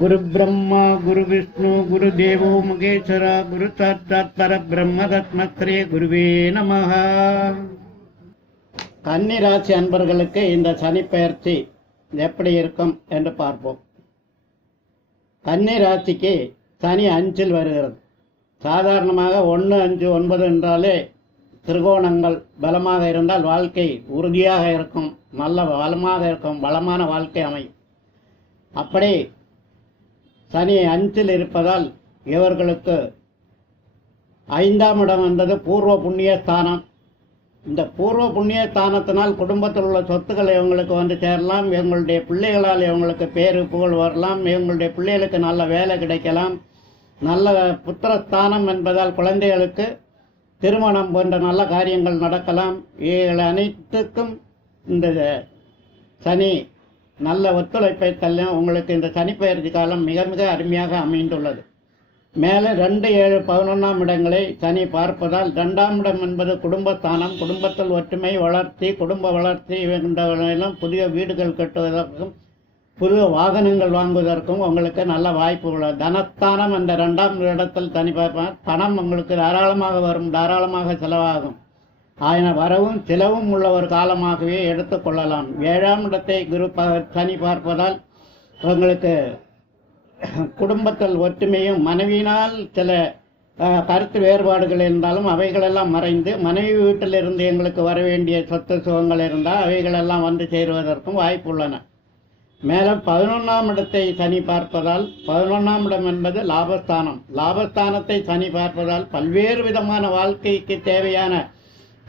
गुरु ब्रह्मा गुरु विष्णु गुरु देवो महेश्वर गुरु साक्षात् परब्रह्म तस्मै श्री गुरुवे நமஹ. கன்னி ராசி அன்பர்களுக்கு இந்த சனி பெயர்ச்சி எப்படி இருக்கும் என்று பார்ப்போம். கன்னி ராசிக்கு சனி 5 வருகிறது. சாதாரணமாக 1, 5, 9 என்றாலே திரிகோணங்கள் பலமாக இருந்தால் வாழ்க்கை உறுதியாக இருக்கும், நல்ல வளமாக இருக்கும், வளமான வாழ்க்கை அமையும். அப்படி சனி 5 இருப்பதால் இவர்களுக்கு 5ஆம் இடம் என்பது பூர்வ புண்ணிய ஸ்தானம். இந்த பூர்வ புண்ணிய ஸ்தானத்தினால் குடும்பத்தில் உள்ள சொத்துக்கள் இவங்களுக்கு வந்து சேரலாம், இவங்களுடைய பிள்ளைகளால் இவங்களுக்கு பேரு புகழ் வரலாம், இவங்களுடைய பிள்ளைகளுக்கு நல்ல வேலை கிடைக்கலாம், நல்ல புத்திரஸ்தானம் என்பதால் குழந்தைகளுக்கு திருமணம் போன்ற நல்ல காரியங்கள் நடக்கலாம். இவைகள் அனைத்துக்கும் இந்த சனி நல்ல ஒத்துழைப்பை தள்ள உங்களுக்கு இந்த சனி பெயர்ச்சி காலம் மிக மிக அருமையாக அமைந்துள்ளது. மேலே 2, 7, 11ஆம் இடங்களை சனி பார்ப்பதால் 2ஆம் இடம் என்பது குடும்பஸ்தானம். குடும்பத்தில் ஒற்றுமை வளர்ச்சி, குடும்ப வளர்ச்சி என்ற புதிய வீடுகள் கட்டுவதற்கும் புதிய வாகனங்கள் வாங்குவதற்கும் உங்களுக்கு நல்ல வாய்ப்பு உள்ளது. தனஸ்தானம் என்ற 2ஆம் இடத்தில் சனி பார்ப்பார். பணம் உங்களுக்கு தாராளமாக வரும், தாராளமாக செலவாகும். ஆயின வரவும் செலவும் உள்ள ஒரு காலமாகவே எடுத்துக்கொள்ளலாம். 7ஆம் இடத்தை சனி பார்ப்பதால் உங்களுக்கு குடும்பத்தில் ஒற்றுமையும், மனைவியினால் சில கருத்து வேறுபாடுகள் இருந்தாலும் அவைகளெல்லாம் மறைந்து மனைவி வீட்டில் இருந்து எங்களுக்கு வர வேண்டிய சொத்து சுகங்கள் இருந்தால் அவைகளெல்லாம் வந்து சேருவதற்கும் வாய்ப்பு உள்ளன. மேலும் 11ஆம் இடத்தை சனி பார்ப்பதால் 11ஆம் இடம் என்பது லாபஸ்தானம். லாபஸ்தானத்தை சனி பார்ப்பதால் பல்வேறு விதமான வாழ்க்கைக்கு தேவையான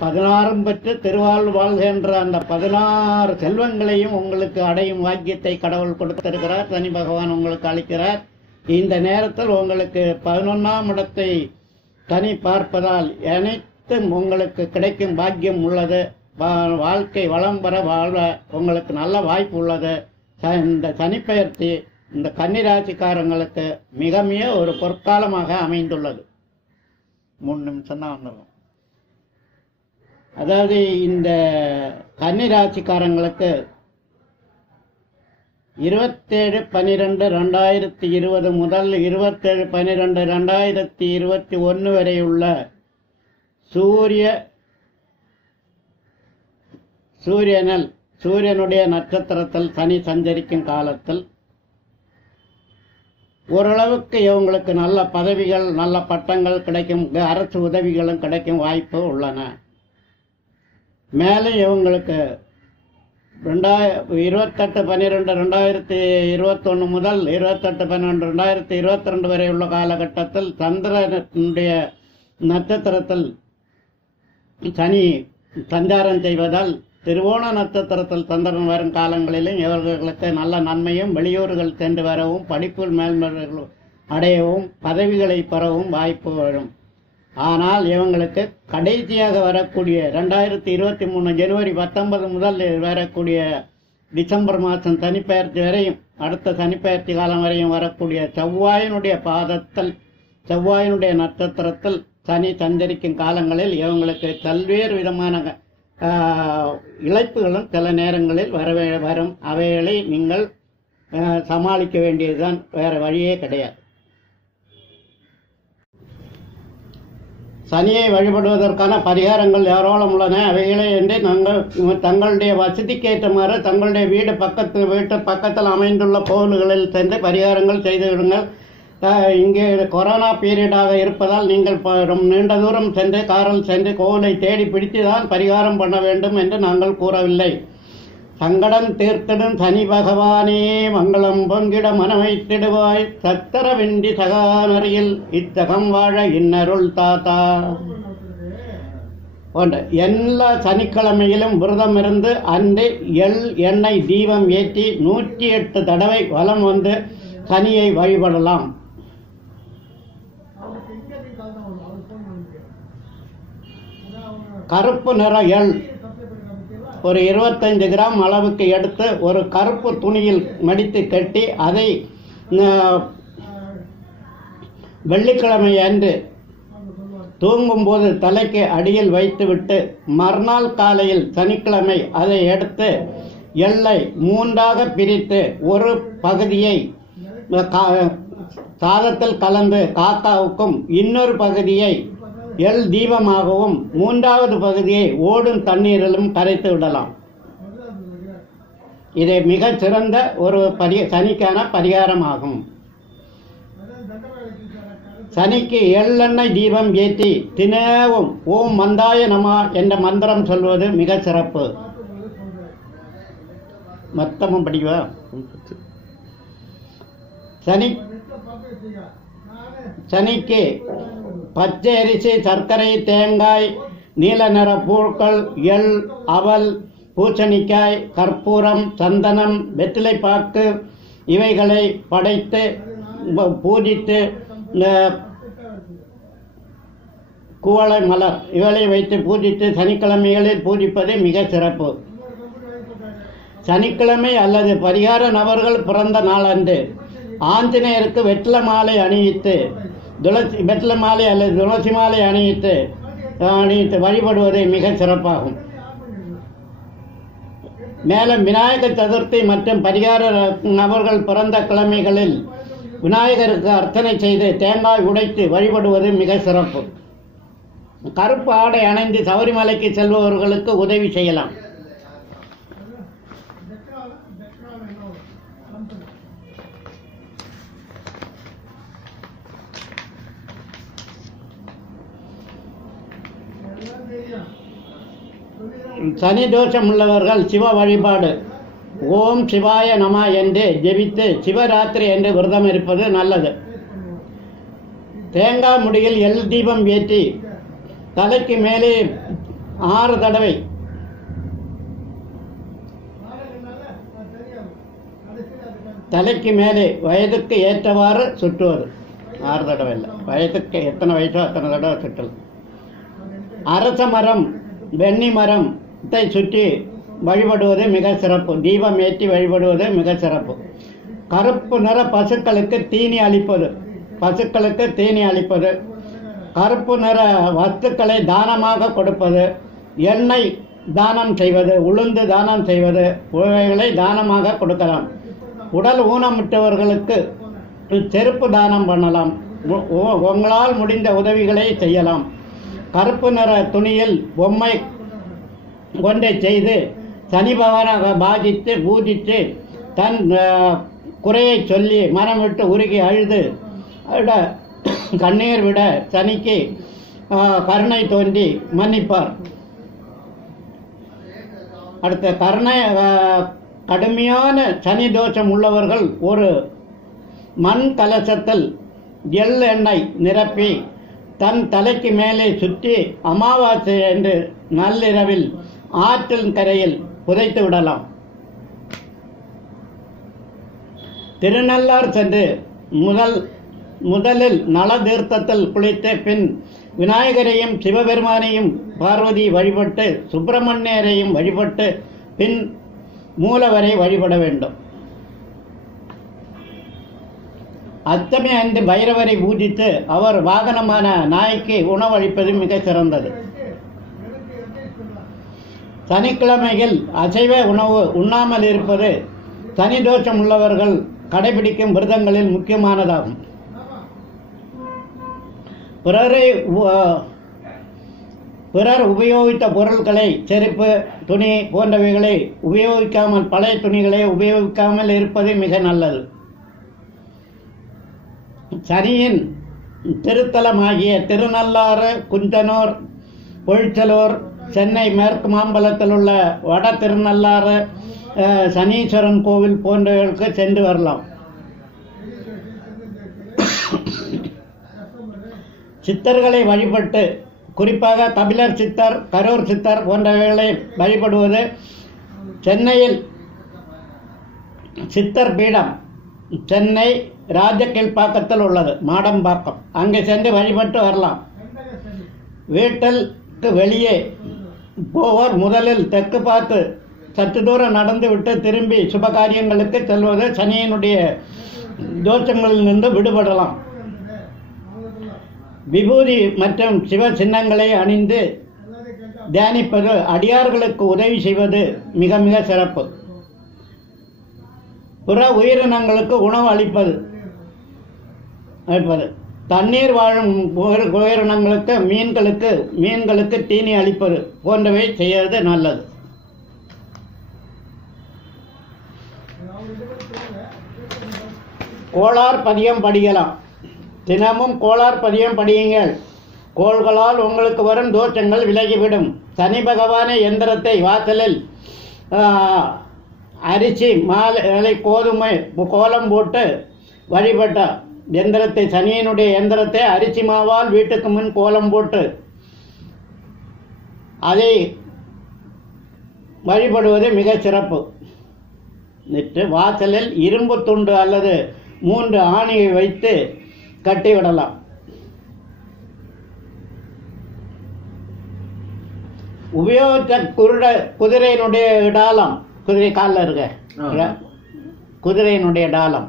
16 பெற்று திருவாழ்வு வாழ்கின்ற அந்த 16 செல்வங்களையும் உங்களுக்கு அடையும் பாக்கியத்தை கடவுள் கொடுத்திருக்கிறார். சனி பகவான் உங்களுக்கு அளிக்கிறார். இந்த நேரத்தில் உங்களுக்கு 11ஆம் இடத்தை சனி பார்ப்பதால் அனைத்தும் உங்களுக்கு கிடைக்கும் பாக்கியம் உள்ளது. வாழ்க்கை வளம் பெற வாழ உங்களுக்கு நல்ல வாய்ப்பு உள்ளது. இந்த சனிப்பெயர்ச்சி இந்த கன்னிராசிக்காரங்களுக்கு மிக மிக ஒரு பொற்காலமாக அமைந்துள்ளது. 3 நிமிஷம் தான் வந்துடும். அதாவது இந்த கன்னிராசிக்காரங்களுக்கு 27/12/2020 முதல் 27/12/2021 வரை உள்ள சூரியனுடைய நட்சத்திரத்தில் சனி சஞ்சரிக்கும் காலத்தில் ஓரளவுக்கு இவங்களுக்கு நல்ல பதவிகள், நல்ல பட்டங்கள் கிடைக்கும், அரசு உதவிகளும் கிடைக்கும் வாய்ப்பு உள்ளன. மேலும் இவங்களுக்கு 28/12/2021 முதல் 28/12/2022 வரை உள்ள காலகட்டத்தில் சந்திரனுடைய நட்சத்திரத்தில் சனி சஞ்சாரம் செய்வதால் திருவோண நட்சத்திரத்தில் சந்திரன் வரும் காலங்களிலும் இவர்களுக்கு நல்ல நன்மையும், வெளியூர்கள் சென்று வரவும், படிப்பில் மேல்முறைகள் அடையவும், பதவிகளை பெறவும் வாய்ப்பு வரும். ஆனால் இவங்களுக்கு கடைசியாக வரக்கூடிய 2023 ஜனவரி 19 முதல் வரக்கூடிய டிசம்பர் மாதம் சனிப்பெயர்ச்சி வரையும், அடுத்த சனிப்பெயர்ச்சி காலம் வரையும் வரக்கூடிய செவ்வாயினுடைய பாதத்தில், செவ்வாயினுடைய நட்சத்திரத்தில் சனி சஞ்சரிக்கும் காலங்களில் இவங்களுக்கு பல்வேறு விதமான இழப்புகளும் சில நேரங்களில் வரும். அவைகளை நீங்கள் சமாளிக்க வேண்டியதுதான், வேற வழியே கிடையாது. சனியை வழிபடுவதற்கான பரிகாரங்கள் ஏராளம் உள்ளன. அவைகளை என்று தங்களுடைய வசதிக்கேற்றமாறு தங்களுடைய வீட்டு பக்கத்தில் அமைந்துள்ள கோவில்களில் சென்று பரிகாரங்கள் செய்து விடுங்கள். இங்கே கொரோனா பீரியடாக இருப்பதால் நீங்கள் நீண்ட தூரம் சென்று காரில் சென்று கோவிலை தேடி பிடித்துதான் பரிகாரம் பண்ண வேண்டும் என்று நாங்கள் கூறவில்லை. சங்கடம் தீர்த்திடும் சனி பகவானே மங்களம் பொங்கிட மனமைத்திடுவாய், சத்திரவின்றி சகானரியில் இத்தகம் வாழ இன்னருள் தாத்தா போன்ற எல்லா சனிக்கிழமையிலும் விரதம் இருந்து அன்று எண்ணெய் தீபம் ஏற்றி 108 தடவை வலம் வந்து சனியை வழிபடலாம். கருப்பு நிற எள் ஒரு 25 கிராம் அளவுக்கு எடுத்து ஒரு கருப்பு துணியில் மடித்து கட்டி அதை வெள்ளிக்கிழமை அன்று தூங்கும்போது தலைக்கு அடியில் வைத்துவிட்டு மறுநாள் காலையில் சனிக்கிழமை அதை எடுத்து எள்ளை 3ஆக பிரித்து ஒரு பகுதியை சாதத்தில் கலந்து காக்காவுக்கும், இன்னொரு பகுதியை எள் தீபமாகவும், மூன்றாவது பகுதியை ஓடும் தண்ணீரிலும் கரைத்து விடலாம். இது மிகச் சிறந்த ஒரு சனிக்கான பரிகாரமாகும். சனிக்கு எள்ளெண்ணெய் தீபம் ஏற்றி தினமும் ஓம் மந்தாய நம என்ற மந்திரம் சொல்வது மிக சிறப்பு. மொத்தமும் படிவா. சனிக்கு பச்சை அரிசி, சர்க்கரை, தேங்காய், நீல நிற பூக்கள், எள், அவல், பூசணிக்காய், கற்பூரம், சந்தனம், வெற்றிலைப்பாக்கு இவைகளை படைத்து பூஜித்து, குவளை மலர் இவளை வைத்து பூஜித்து சனிக்கிழமைகளில் பூஜிப்பது மிக சிறப்பு. சனிக்கிழமை அல்லது பரிகார நபர்கள் பிறந்த நாளன்று ஆஞ்சநேயருக்கு வெற்றிலை மாலை அணிவித்து, வெற்றிலை மாலை அல்லது துளசி மாலை அணிவித்து வழிபடுவது மிக சிறப்பாகும். மேலும் விநாயகர் சதுர்த்தி மற்றும் பரிகார நபர்கள் பிறந்த கிழமைகளில் விநாயகருக்கு அர்ச்சனை செய்து தேங்காய் உடைத்து வழிபடுவது மிக சிறப்பு. கருப்பு ஆடை அணிந்து சபரிமலைக்கு செல்பவர்களுக்கு உதவி செய்யலாம். சனி தோஷம் உள்ளவர்கள் சிவ வழிபாடு ஓம் சிவாய நம என்று ஜெபித்து சிவராத்திரி என்று விரதம் இருப்பது நல்லது. தேங்காய் முடியில் எள் தீபம் ஏற்றி தலைக்கு மேலே 6 தடவை தலைக்கு மேலே வயதுக்கு ஏற்றவாறு சுற்றுவது. 6 தடவை இல்லை, வயதுக்கு எத்தனை வயசோ அத்தனை தடவை சுற்றல். அரச மரம், வெண்ணி மரத்தை சுற்றி வழிபடுவது மிக சிறப்பு. தீபம் ஏற்றி வழிபடுவது மிக சிறப்பு. கருப்பு நிற பசுக்களுக்கு தீனி அளிப்பது, கருப்பு நிற வஸ்துக்களை தானமாக கொடுப்பது, எண்ணெய் தானம் செய்வது, உளுந்து தானம் செய்வது, இவைகளை தானமாக கொடுக்கலாம். உடல் ஊனமுற்றவர்களுக்கு செருப்பு தானம் பண்ணலாம். உங்களால் முடிந்த உதவிகளை செய்யலாம். கருப்பு நிற துணியில் பொம்மை ஒன்றை செய்து சனி பகவானாக பாதித்து பூஜித்து தன் குறையை சொல்லி மனம் விட்டு உருகி அழுது கண்ணீர் விட சனிக்கு கருணை தோன்றி மன்னிப்பார். அடுத்த கடுமையான சனி தோஷம் உள்ளவர்கள் ஒரு மண் கலசத்தில் எள் எண்ணெய் நிரப்பி தன் தலைக்கு மேலே சுற்றி அமாவாசை என்று நள்ளிரவில் ஆற்றின் கரையில் புதைத்து விடலாம். திருநள்ளார் சென்று முதலில் நல தீர்த்தத்தில் குளித்து பின் விநாயகரையும் சிவபெருமானையும் பார்வதி வழிபட்டு சுப்பிரமணியரையும் வழிபட்டு பின் மூலவரை வழிபட வேண்டும். அஷ்டமி அன்று பைரவரை பூஜித்து அவர் வாகனமான நாய்க்கு உணவளிப்பது மிக சிறந்தது. சனிக்கிழமையில் அசைவ உணவு உண்ணாமல் இருப்பது சனி தோஷம் உள்ளவர்கள் கடைபிடிக்கும் விரதங்களில் முக்கியமானதாகும். பிறர் உபயோகித்த பொருட்களை, செருப்பு, துணி போன்றவைகளை உபயோகிக்காமல், பழைய துணிகளை உபயோகிக்காமல் இருப்பது மிக நல்லது. சனியின் திருத்தலமாகிய திருநள்ளாறு, குஞ்சனூர், பொழிச்சலூர், சென்னை மேற்கு மாம்பலத்தில் உள்ள வட திருநள்ளாறு சனீஸ்வரன் கோவில் போன்றவர்களுக்கு சென்று வரலாம். சித்தர்களை வழிபட்டு, குறிப்பாக கபிலர் சித்தர், கரூர் சித்தர் போன்றவைகளை வழிபடுவது. சென்னையில் சித்தர் பீடம் சென்னை ராஜகீழ்ப்பாக்கத்தில் உள்ளது, மாடம்பாக்கம். அங்கே சென்று வழிபட்டு வரலாம். வீட்டிற்கு வெளியே போவோர் முதலில் தெற்கு பார்த்து சற்று தூரம் நடந்து விட்டு திரும்பி சுபகாரியங்களுக்கு செல்வது சனியினுடைய தோஷங்களில் நின்று விடுபடலாம். விபூதி மற்றும் சிவ சின்னங்களை அணிந்து தியானிப்பது, அடியார்களுக்கு உதவி செய்வது மிக மிக சிறப்பு. புற உயிரினங்களுக்கு உணவு அளிப்பது, அளிப்பது. தண்ணீர் வாழும் உயிரினங்களுக்கு மீன்களுக்கு தீனி அளிப்பது போன்றவை செய்வது நல்லது. கோளார் பதியம் படிக்கலாம். தினமும் கோளார் பதியம் படியுங்கள். கோள்களால் உங்களுக்கு வரும் தோஷங்கள் விலகிவிடும். சனி பகவானை எந்திரத்தை வாசலில் அரிசி மாலை கோதுமை கோலம் போட்டு வழிபட்ட எந்திரத்தை, சனியினுடைய எந்திரத்தை அரிசி மாவால் வீட்டுக்கு முன் கோலம் போட்டு அதை வழிபடுவது மிக சிறப்பு. வாசலில் இரும்பு துண்டு அல்லது 3 ஆணியை வைத்து கட்டிவிடலாம். உபயோகித்த குதிரையினுடைய டாலம், குதிரை காலில் இருக்க குதிரையினுடைய டாலம்,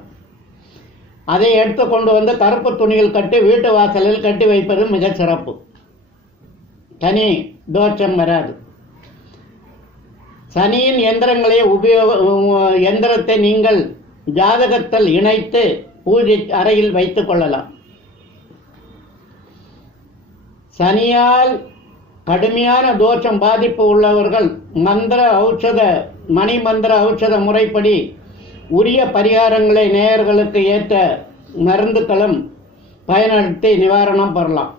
அதை எடுத்து கொண்டு வந்து கருப்பு துணியில் கட்டி வீட்டு வாசலில் கட்டி வைப்பது மிக சிறப்பு. சனி தோஷம் வராது. சனியின் எந்திரத்தை நீங்கள் ஜாதகத்தில் இணைத்து பூஜை அறையில் வைத்துக் கொள்ளலாம். சனியால் கடுமையான தோஷம் பாதிப்பு உள்ளவர்கள் மணிமந்திர ஔஷத முறைப்படி உரிய பரிகாரங்களை நேயர்களுக்கு ஏற்ற மருந்துகளும் பயன்படுத்தி நிவாரணம் பெறலாம்.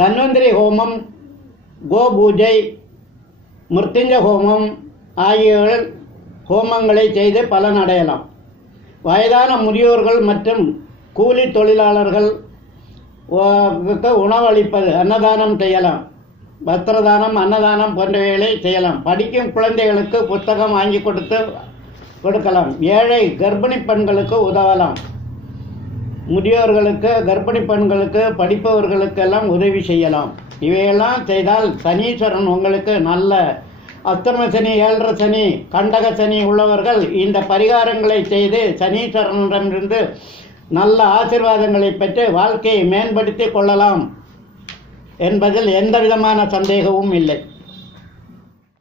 தன்வந்திரி ஹோமம், கோபூஜை, மிருத்யுஞ்ச ஹோமம் ஆகிய ஹோமங்களை செய்து பலன் அடையலாம். வயதான முதியோர்கள் மற்றும் கூலி தொழிலாளர்கள் உணவளிப்பது, அன்னதானம் செய்யலாம். வஸ்திரதானம், அன்னதானம் போன்றவைகளை செய்யலாம். படிக்கும் குழந்தைகளுக்கு புத்தகம் வாங்கி கொடுக்கலாம். ஏழை கர்ப்பிணி பெண்களுக்கு உதவலாம். முதியோர்களுக்கு, கர்ப்பிணி பெண்களுக்கு, படிப்பவர்களுக்கெல்லாம் உதவி செய்யலாம். இவையெல்லாம் செய்தால் சனீஸ்வரன் உங்களுக்கு நல்ல அஷ்டம சனி, 7 சனி, கண்டக சனி உள்ளவர்கள் இந்த பரிகாரங்களை செய்து சனீஸ்வரனிடமிருந்து நல்ல ஆசீர்வாதங்களை பெற்று வாழ்க்கையை மேம்படுத்திக் கொள்ளலாம் என்பதில் எந்த விதமான சந்தேகமும் இல்லை.